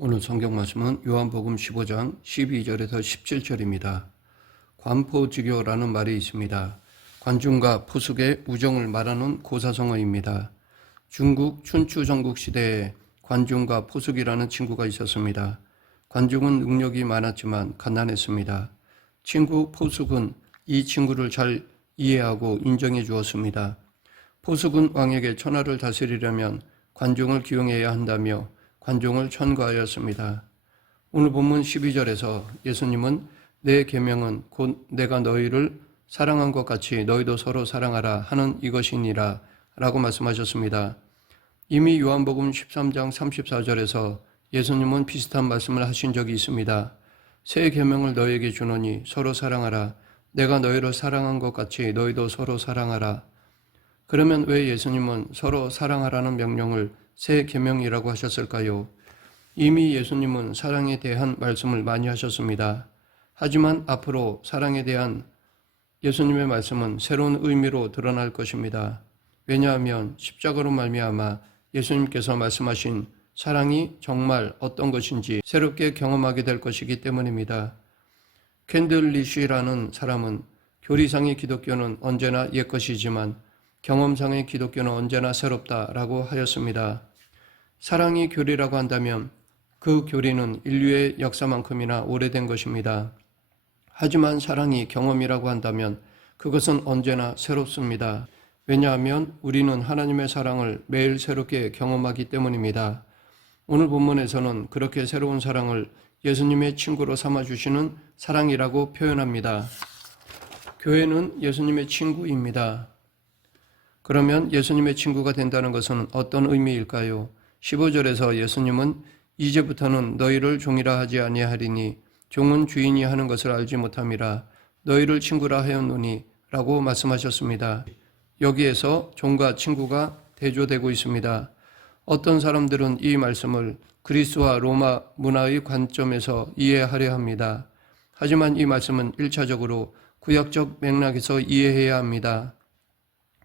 오늘 성경 말씀은 요한복음 15장 12절에서 17절입니다. 관포지교라는 말이 있습니다. 관중과 포숙의 우정을 말하는 고사성어입니다. 중국 춘추 전국 시대에 관중과 포숙이라는 친구가 있었습니다. 관중은 능력이 많았지만 가난했습니다. 친구 포숙은 이 친구를 잘 이해하고 인정해 주었습니다. 포숙은 왕에게 천하를 다스리려면 관중을 기용해야 한다며 관중을 천거하였습니다. 오늘 본문 12절에서 예수님은 내 계명은 곧 내가 너희를 사랑한 것 같이 너희도 서로 사랑하라 하는 이것이니라 라고 말씀하셨습니다. 이미 요한복음 13장 34절에서 예수님은 비슷한 말씀을 하신 적이 있습니다. 새 계명을 너희에게 주노니 서로 사랑하라. 내가 너희를 사랑한 것 같이 너희도 서로 사랑하라. 그러면 왜 예수님은 서로 사랑하라는 명령을 새 계명이라고 하셨을까요? 이미 예수님은 사랑에 대한 말씀을 많이 하셨습니다. 하지만 앞으로 사랑에 대한 예수님의 말씀은 새로운 의미로 드러날 것입니다. 왜냐하면 십자가로 말미암아 예수님께서 말씀하신 사랑이 정말 어떤 것인지 새롭게 경험하게 될 것이기 때문입니다. 캔들리쉬라는 사람은 교리상의 기독교는 언제나 옛것이지만 경험상의 기독교는 언제나 새롭다라고 하였습니다. 사랑이 교리라고 한다면 그 교리는 인류의 역사만큼이나 오래된 것입니다. 하지만 사랑이 경험이라고 한다면 그것은 언제나 새롭습니다. 왜냐하면 우리는 하나님의 사랑을 매일 새롭게 경험하기 때문입니다. 오늘 본문에서는 그렇게 새로운 사랑을 예수님의 친구로 삼아주시는 사랑이라고 표현합니다. 교회는 예수님의 친구입니다. 그러면 예수님의 친구가 된다는 것은 어떤 의미일까요? 15절에서 예수님은 이제부터는 너희를 종이라 하지 아니하리니 종은 주인이 하는 것을 알지 못함이라 너희를 친구라 하였노니 라고 말씀하셨습니다. 여기에서 종과 친구가 대조되고 있습니다. 어떤 사람들은 이 말씀을 그리스와 로마 문화의 관점에서 이해하려 합니다. 하지만 이 말씀은 1차적으로 구약적 맥락에서 이해해야 합니다.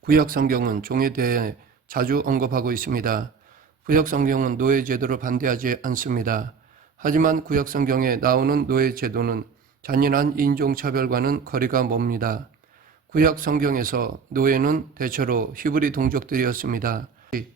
구약 성경은 종에 대해 자주 언급하고 있습니다. 구약 성경은 노예 제도를 반대하지 않습니다. 하지만 구약 성경에 나오는 노예 제도는 잔인한 인종차별과는 거리가 멉니다. 구약 성경에서 노예는 대체로 히브리 동족들이었습니다.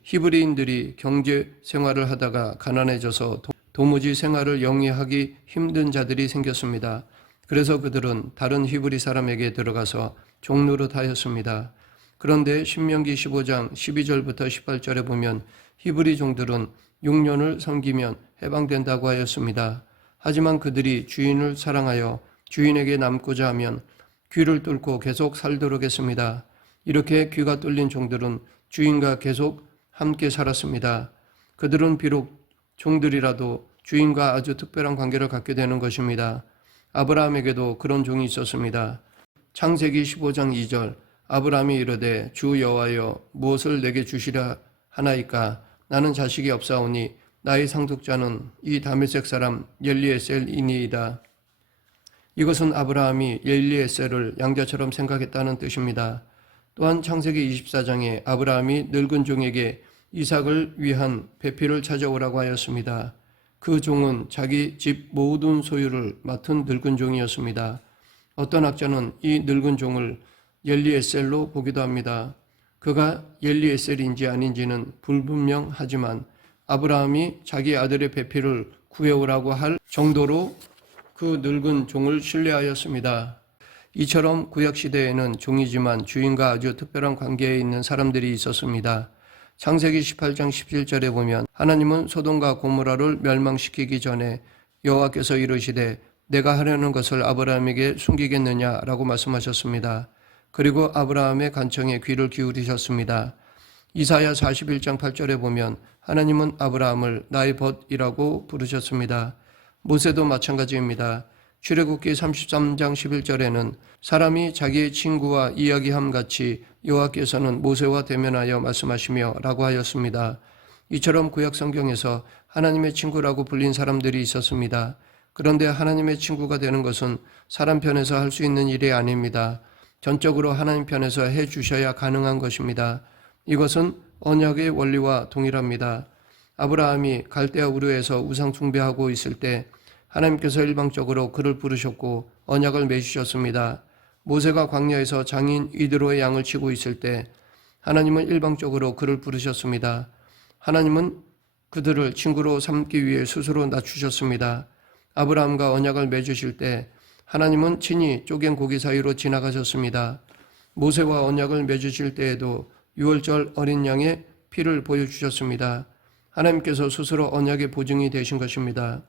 히브리인들이 경제 생활을 하다가 가난해져서 도무지 생활을 영위하기 힘든 자들이 생겼습니다. 그래서 그들은 다른 히브리 사람에게 들어가서 종노릇하였습니다. 그런데 신명기 15장 12절부터 18절에 보면 히브리 종들은 6년을 섬기면 해방된다고 하였습니다. 하지만 그들이 주인을 사랑하여 주인에게 남고자 하면 귀를 뚫고 계속 살도록 했습니다. 이렇게 귀가 뚫린 종들은 주인과 계속 함께 살았습니다. 그들은 비록 종들이라도 주인과 아주 특별한 관계를 갖게 되는 것입니다. 아브라함에게도 그런 종이 있었습니다. 창세기 15장 2절 아브라함이 이르되 주 여호와여 무엇을 내게 주시려 하나이까 나는 자식이 없사오니 나의 상속자는 이 다메섹 사람 엘리에셀이니이다. 이것은 아브라함이 엘리에셀을 양자처럼 생각했다는 뜻입니다. 또한 창세기 24장에 아브라함이 늙은 종에게 이삭을 위한 배필을 찾아오라고 하였습니다. 그 종은 자기 집 모든 소유를 맡은 늙은 종이었습니다. 어떤 학자는 이 늙은 종을 엘리에셀로 보기도 합니다. 그가 엘리에셀인지 아닌지는 불분명하지만 아브라함이 자기 아들의 배필을 구해오라고 할 정도로 그 늙은 종을 신뢰하였습니다. 이처럼 구약시대에는 종이지만 주인과 아주 특별한 관계에 있는 사람들이 있었습니다. 창세기 18장 17절에 보면 하나님은 소돔과 고모라를 멸망시키기 전에 여호와께서 이르시되 내가 하려는 것을 아브라함에게 숨기겠느냐라고 말씀하셨습니다. 그리고 아브라함의 간청에 귀를 기울이셨습니다. 이사야 41장 8절에 보면 하나님은 아브라함을 나의 벗이라고 부르셨습니다. 모세도 마찬가지입니다. 출애굽기 33장 11절에는 사람이 자기의 친구와 이야기함 같이 여호와께서는 모세와 대면하여 말씀하시며 라고 하였습니다. 이처럼 구약 성경에서 하나님의 친구라고 불린 사람들이 있었습니다. 그런데 하나님의 친구가 되는 것은 사람 편에서 할 수 있는 일이 아닙니다. 전적으로 하나님 편에서 해 주셔야 가능한 것입니다. 이것은 언약의 원리와 동일합니다. 아브라함이 갈대아 우르에서 우상 숭배하고 있을 때 하나님께서 일방적으로 그를 부르셨고 언약을 맺으셨습니다. 모세가 광야에서 장인 이드로의 양을 치고 있을 때 하나님은 일방적으로 그를 부르셨습니다. 하나님은 그들을 친구로 삼기 위해 스스로 낮추셨습니다. 아브라함과 언약을 맺으실 때 하나님은 친히 쪼갠 고기 사이로 지나가셨습니다. 모세와 언약을 맺으실 때에도 유월절 어린 양의 피를 보여주셨습니다. 하나님께서 스스로 언약의 보증이 되신 것입니다.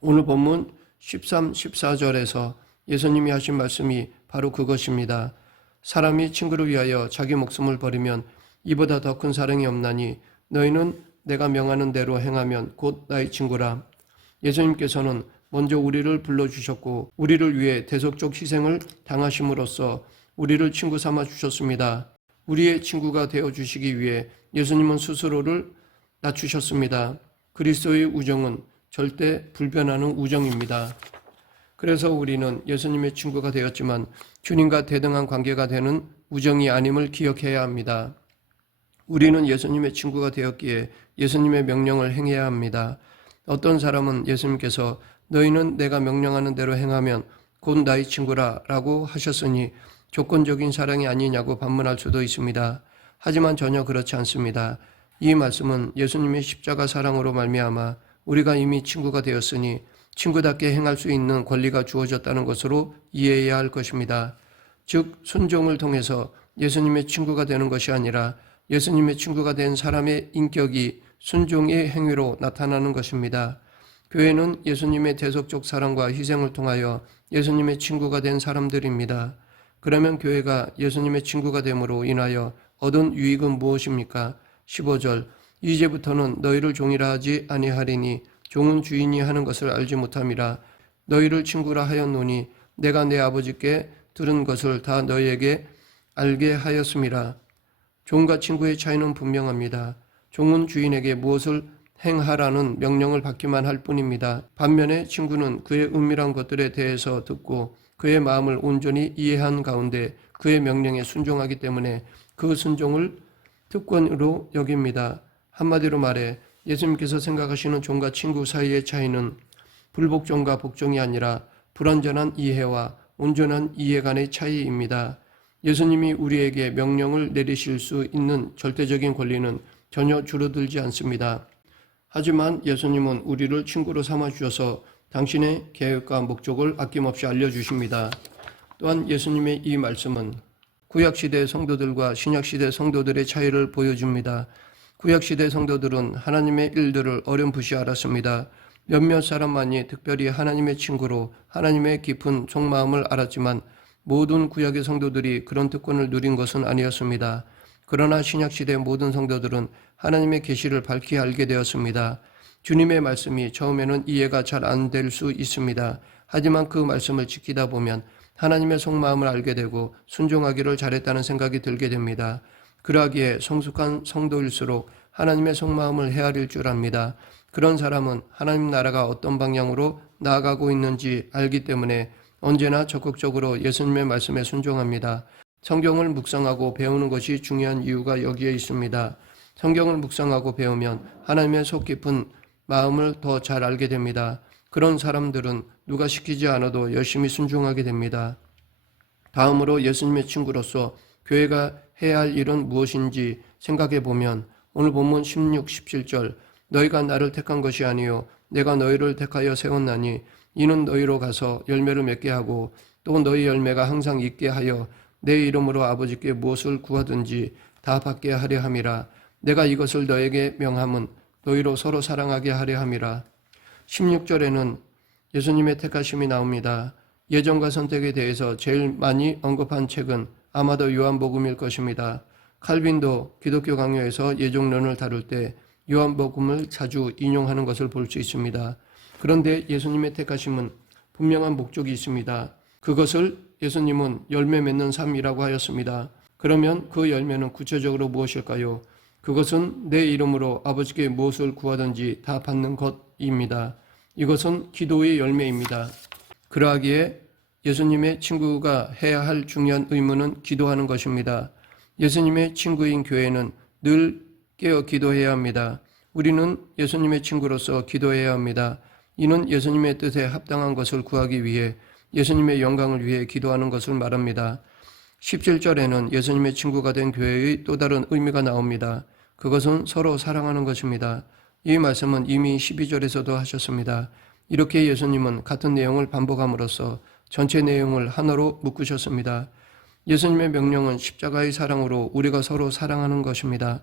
오늘 본문 13, 14절에서 예수님이 하신 말씀이 바로 그것입니다. 사람이 친구를 위하여 자기 목숨을 버리면 이보다 더 큰 사랑이 없나니 너희는 내가 명하는 대로 행하면 곧 나의 친구라. 예수님께서는 먼저 우리를 불러주셨고 우리를 위해 대속적 희생을 당하심으로써 우리를 친구 삼아 주셨습니다. 우리의 친구가 되어주시기 위해 예수님은 스스로를 낮추셨습니다. 그리스도의 우정은 절대 불변하는 우정입니다. 그래서 우리는 예수님의 친구가 되었지만 주님과 대등한 관계가 되는 우정이 아님을 기억해야 합니다. 우리는 예수님의 친구가 되었기에 예수님의 명령을 행해야 합니다. 어떤 사람은 예수님께서 너희는 내가 명령하는 대로 행하면 곧 나의 친구라 라고 하셨으니 조건적인 사랑이 아니냐고 반문할 수도 있습니다. 하지만 전혀 그렇지 않습니다. 이 말씀은 예수님의 십자가 사랑으로 말미암아 우리가 이미 친구가 되었으니 친구답게 행할 수 있는 권리가 주어졌다는 것으로 이해해야 할 것입니다. 즉 순종을 통해서 예수님의 친구가 되는 것이 아니라 예수님의 친구가 된 사람의 인격이 순종의 행위로 나타나는 것입니다. 교회는 예수님의 대속적 사랑과 희생을 통하여 예수님의 친구가 된 사람들입니다. 그러면 교회가 예수님의 친구가 됨으로 인하여 얻은 유익은 무엇입니까? 15절 이제부터는 너희를 종이라 하지 아니하리니 종은 주인이 하는 것을 알지 못함이라. 너희를 친구라 하였노니 내가 내 아버지께 들은 것을 다 너희에게 알게 하였음이라. 종과 친구의 차이는 분명합니다. 종은 주인에게 무엇을 행하라는 명령을 받기만 할 뿐입니다. 반면에 친구는 그의 은밀한 것들에 대해서 듣고 그의 마음을 온전히 이해한 가운데 그의 명령에 순종하기 때문에 그 순종을 특권으로 여깁니다. 한마디로 말해 예수님께서 생각하시는 종과 친구 사이의 차이는 불복종과 복종이 아니라 불완전한 이해와 온전한 이해 간의 차이입니다. 예수님이 우리에게 명령을 내리실 수 있는 절대적인 권리는 전혀 줄어들지 않습니다. 하지만 예수님은 우리를 친구로 삼아주셔서 당신의 계획과 목적을 아낌없이 알려주십니다. 또한 예수님의 이 말씀은 구약시대 성도들과 신약시대 성도들의 차이를 보여줍니다. 구약시대 성도들은 하나님의 일들을 어렴풋이 알았습니다. 몇몇 사람만이 특별히 하나님의 친구로 하나님의 깊은 속마음을 알았지만 모든 구약의 성도들이 그런 특권을 누린 것은 아니었습니다. 그러나 신약시대 모든 성도들은 하나님의 계시를 밝히 알게 되었습니다. 주님의 말씀이 처음에는 이해가 잘 안 될 수 있습니다. 하지만 그 말씀을 지키다 보면 하나님의 속마음을 알게 되고 순종하기를 잘했다는 생각이 들게 됩니다. 그러하기에 성숙한 성도일수록 하나님의 속마음을 헤아릴 줄 압니다. 그런 사람은 하나님 나라가 어떤 방향으로 나아가고 있는지 알기 때문에 언제나 적극적으로 예수님의 말씀에 순종합니다. 성경을 묵상하고 배우는 것이 중요한 이유가 여기에 있습니다. 성경을 묵상하고 배우면 하나님의 속 깊은 마음을 더 잘 알게 됩니다. 그런 사람들은 누가 시키지 않아도 열심히 순종하게 됩니다. 다음으로 예수님의 친구로서 교회가 해야 할 일은 무엇인지 생각해 보면 오늘 본문 16, 17절 너희가 나를 택한 것이 아니요 내가 너희를 택하여 세웠나니 이는 너희로 가서 열매를 맺게 하고 또 너희 열매가 항상 있게 하여 내 이름으로 아버지께 무엇을 구하든지 다 받게 하려 함이라. 내가 이것을 너에게 명함은 너희로 서로 사랑하게 하려 함이라. 16절에는 예수님의 택하심이 나옵니다. 예정과 선택에 대해서 제일 많이 언급한 책은 아마도 요한복음일 것입니다. 칼빈도 기독교 강요에서 예정론을 다룰 때 요한복음을 자주 인용하는 것을 볼 수 있습니다. 그런데 예수님의 택하심은 분명한 목적이 있습니다. 그것을 예수님은 열매 맺는 삶이라고 하였습니다. 그러면 그 열매는 구체적으로 무엇일까요? 그것은 내 이름으로 아버지께 무엇을 구하든지 다 받는 것입니다. 이것은 기도의 열매입니다. 그러하기에 예수님의 친구가 해야 할 중요한 의무는 기도하는 것입니다. 예수님의 친구인 교회는 늘 깨어 기도해야 합니다. 우리는 예수님의 친구로서 기도해야 합니다. 이는 예수님의 뜻에 합당한 것을 구하기 위해 예수님의 영광을 위해 기도하는 것을 말합니다. 17절에는 예수님의 친구가 된 교회의 또 다른 의미가 나옵니다. 그것은 서로 사랑하는 것입니다. 이 말씀은 이미 12절에서도 하셨습니다. 이렇게 예수님은 같은 내용을 반복함으로써 전체 내용을 하나로 묶으셨습니다. 예수님의 명령은 십자가의 사랑으로 우리가 서로 사랑하는 것입니다.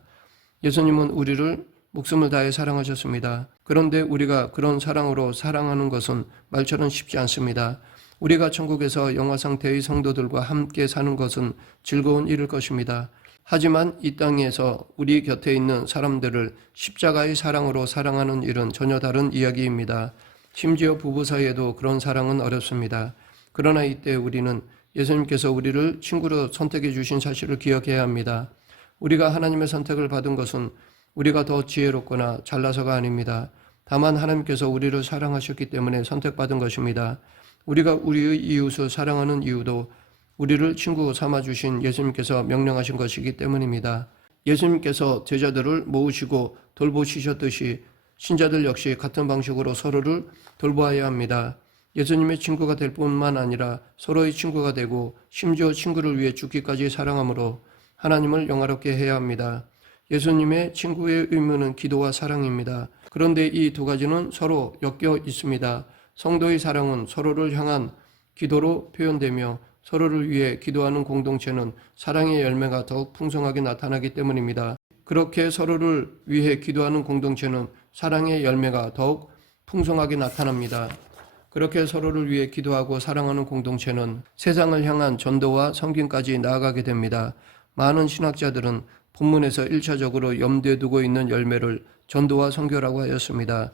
예수님은 우리를 목숨을 다해 사랑하셨습니다. 그런데 우리가 그런 사랑으로 사랑하는 것은 말처럼 쉽지 않습니다. 우리가 천국에서 영화 상태의 성도들과 함께 사는 것은 즐거운 일일 것입니다. 하지만 이 땅에서 우리 곁에 있는 사람들을 십자가의 사랑으로 사랑하는 일은 전혀 다른 이야기입니다. 심지어 부부 사이에도 그런 사랑은 어렵습니다. 그러나 이때 우리는 예수님께서 우리를 친구로 선택해 주신 사실을 기억해야 합니다. 우리가 하나님의 선택을 받은 것은 우리가 더 지혜롭거나 잘나서가 아닙니다. 다만 하나님께서 우리를 사랑하셨기 때문에 선택받은 것입니다. 우리가 우리의 이웃을 사랑하는 이유도 우리를 친구 삼아주신 예수님께서 명령하신 것이기 때문입니다. 예수님께서 제자들을 모으시고 돌보시셨듯이 신자들 역시 같은 방식으로 서로를 돌보아야 합니다. 예수님의 친구가 될 뿐만 아니라 서로의 친구가 되고 심지어 친구를 위해 죽기까지 사랑함으로 하나님을 영화롭게 해야 합니다. 예수님의 친구의 의무는 기도와 사랑입니다. 그런데 이 두 가지는 서로 엮여 있습니다. 성도의 사랑은 서로를 향한 기도로 표현되며 서로를 위해 기도하는 공동체는 사랑의 열매가 더욱 풍성하게 나타나기 때문입니다. 그렇게 서로를 위해 기도하는 공동체는 사랑의 열매가 더욱 풍성하게 나타납니다. 그렇게 서로를 위해 기도하고 사랑하는 공동체는 세상을 향한 전도와 섬김까지 나아가게 됩니다. 많은 신학자들은 본문에서 1차적으로 염두에 두고 있는 열매를 전도와 선교라고 하였습니다.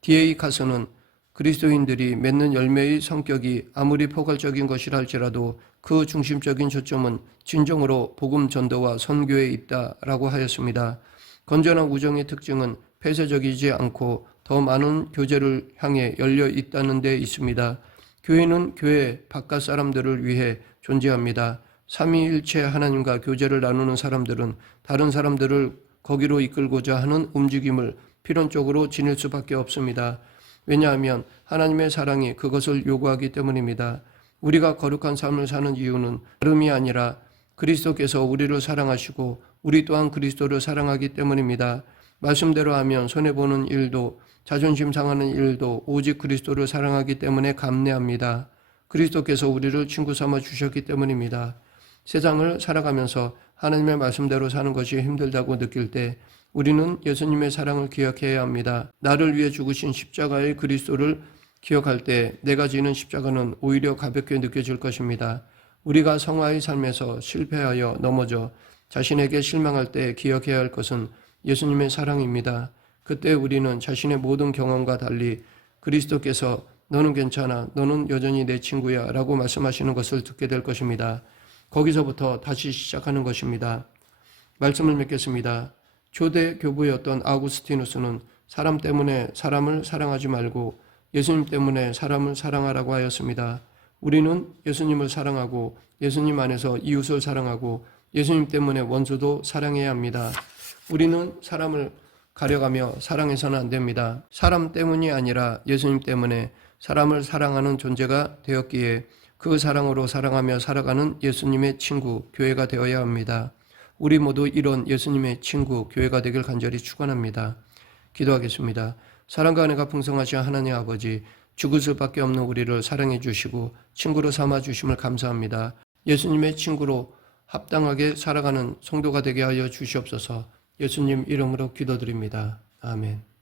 D.A. 카스는 그리스도인들이 맺는 열매의 성격이 아무리 포괄적인 것이라 할지라도 그 중심적인 초점은 진정으로 복음 전도와 선교에 있다라고 하였습니다. 건전한 우정의 특징은 폐쇄적이지 않고 더 많은 교제를 향해 열려 있다는 데 있습니다. 교회는 교회 바깥 사람들을 위해 존재합니다. 삼위일체 하나님과 교제를 나누는 사람들은 다른 사람들을 거기로 이끌고자 하는 움직임을 필연적으로 지닐 수밖에 없습니다. 왜냐하면 하나님의 사랑이 그것을 요구하기 때문입니다. 우리가 거룩한 삶을 사는 이유는 다름이 아니라 그리스도께서 우리를 사랑하시고 우리 또한 그리스도를 사랑하기 때문입니다. 말씀대로 하면 손해보는 일도 자존심 상하는 일도 오직 그리스도를 사랑하기 때문에 감내합니다. 그리스도께서 우리를 친구 삼아 주셨기 때문입니다. 세상을 살아가면서 하나님의 말씀대로 사는 것이 힘들다고 느낄 때 우리는 예수님의 사랑을 기억해야 합니다. 나를 위해 죽으신 십자가의 그리스도를 기억할 때 내가 지는 십자가는 오히려 가볍게 느껴질 것입니다. 우리가 성화의 삶에서 실패하여 넘어져 자신에게 실망할 때 기억해야 할 것은 예수님의 사랑입니다. 그때 우리는 자신의 모든 경험과 달리 그리스도께서 너는 괜찮아, 너는 여전히 내 친구야 라고 말씀하시는 것을 듣게 될 것입니다. 거기서부터 다시 시작하는 것입니다. 말씀을 맺겠습니다. 초대 교부였던 아우구스티누스는 사람 때문에 사람을 사랑하지 말고 예수님 때문에 사람을 사랑하라고 하였습니다. 우리는 예수님을 사랑하고 예수님 안에서 이웃을 사랑하고 예수님 때문에 원수도 사랑해야 합니다. 우리는 사람을 가려가며 사랑해서는 안 됩니다. 사람 때문이 아니라 예수님 때문에 사람을 사랑하는 존재가 되었기에 그 사랑으로 사랑하며 살아가는 예수님의 친구, 교회가 되어야 합니다. 우리 모두 이런 예수님의 친구, 교회가 되길 간절히 축원합니다. 기도하겠습니다. 사랑과 은혜가 풍성하신 하나님 아버지, 죽을 수밖에 없는 우리를 사랑해 주시고 친구로 삼아 주심을 감사합니다. 예수님의 친구로 합당하게 살아가는 성도가 되게 하여 주시옵소서. 예수님 이름으로 기도드립니다. 아멘.